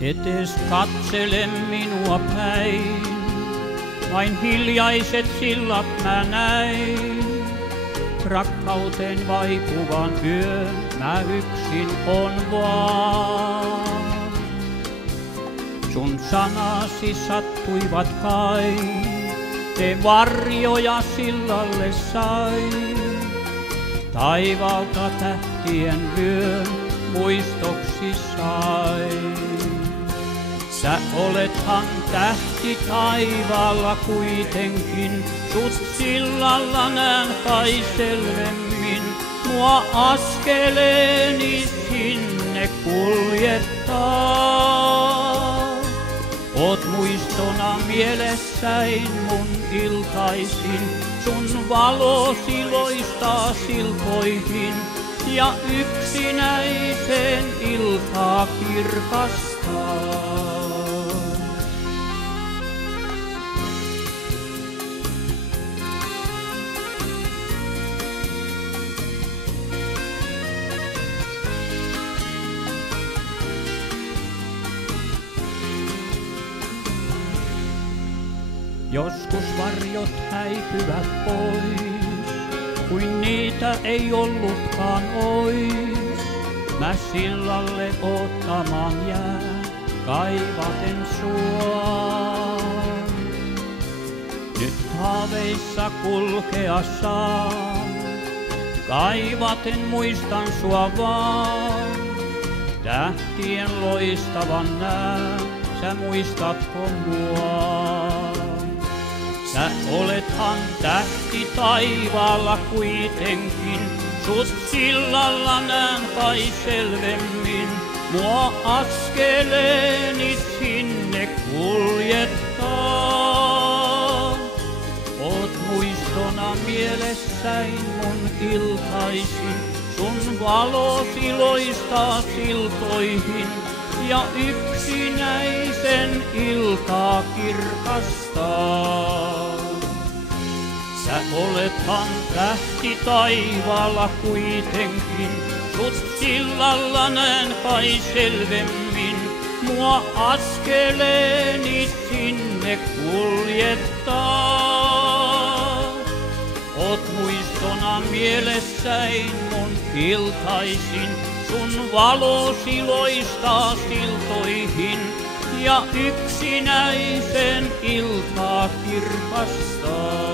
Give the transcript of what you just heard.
Etes katsele minua päin, vain hiljaiset sillat mä näin. Rakkauteen vaipuvan yön mä yksin on vaan. Sun sanasi sattuivat kai, ne varjoja sillalle sai. Taivaalta tähtien vyön muistoksi sai. Sä olethan tähti taivaalla kuitenkin, sut sillalla näen kai selvemmin. Mua askeleeni sinne kuljettaa. Oot muistona mielessäin mun iltaisin, sun valosi loistaa siltoihin ja yksinäisen iltaa kirkastaa. Joskus varjot häipyvät pois, kuin niitä ei ollutkaan ois. Mä sillalle ottamaan jään, kaivaten sua. Nyt haaveissa kulkea saan, kaivaten muistan sua vaan. Tähtien loistavan näen, sä muistatko mua? Sä olethan tähti taivaalla kuitenkin, sut sillalla näen kai selvemmin. Mua askeleeni sinne kuljettaa. Oot muistona mielessäin mun iltaisin, sun valosi loistaa siltoihin ja yksinäisen iltaa kirkastaa. Sä olethan tähti taivaalla kuitenkin, sut sillalla näen kai selvemmin. Mua askeleeni sinne kuljettaa. Oot muistona mielessäin mun iltaisin, sun valosi loistaa siltoihin ja yksinäisen iltaa kirkastaa.